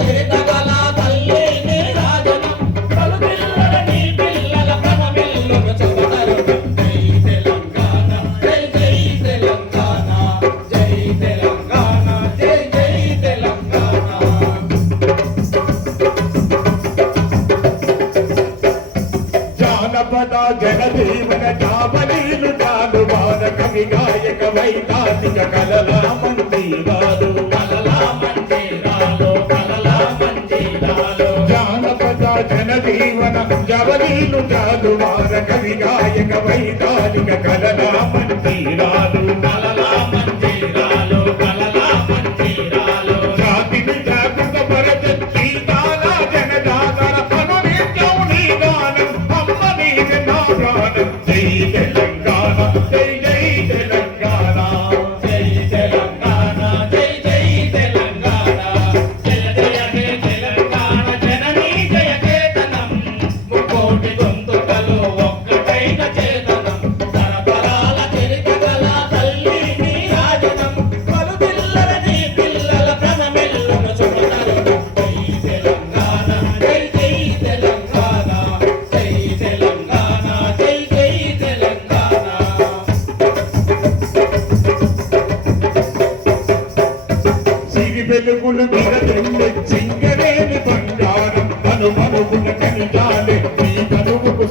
చరితగల తల్లి నీ రాజనం పలుకిల్లర నీ పిల్లల ప్రణమిల్లును చెబుతరుణం జై తెలంగాణ జై జై తెలంగాణ జై తెలంగాణ జై జై తెలంగాణ జానపద జనజీవన జాబలీలు జాలువార కవి గాయక వైతాళిక కలలా మందిరాలు జానపద జనజీవన జవలీలు జాలువార కవి గాయక వైతాళిక కలలా మందిరాలు జాతిని జాగృత పరచ గీతాల జనజాగర అనునిత్యం నీ గానం అమ్మ నీవే నా ప్రాణం జై తెలంగాణ జై జై తెలంగాణ జై తెలంగాణ జై జై తెలంగాణ జయ జయ హే తెలంగాణ జననీ జయ కేతనం ముకోటి గొంతుకలు ఒక్కటైన చేతనం తరతరాల చరితగల తల్లి నీ రాజనం పలుకిల్లర నీ పిల్లల ప్రణమిల్లును చెబుతరుణం జై తెలంగాణ జై జై తెలంగాణ జై తెలంగాణ జై జై తెలంగాణ సిరి వెలుగులు విరజెండే సింగరేణి బంగారం మనుమనుగుణ కనిజాలే నీ కనువుకు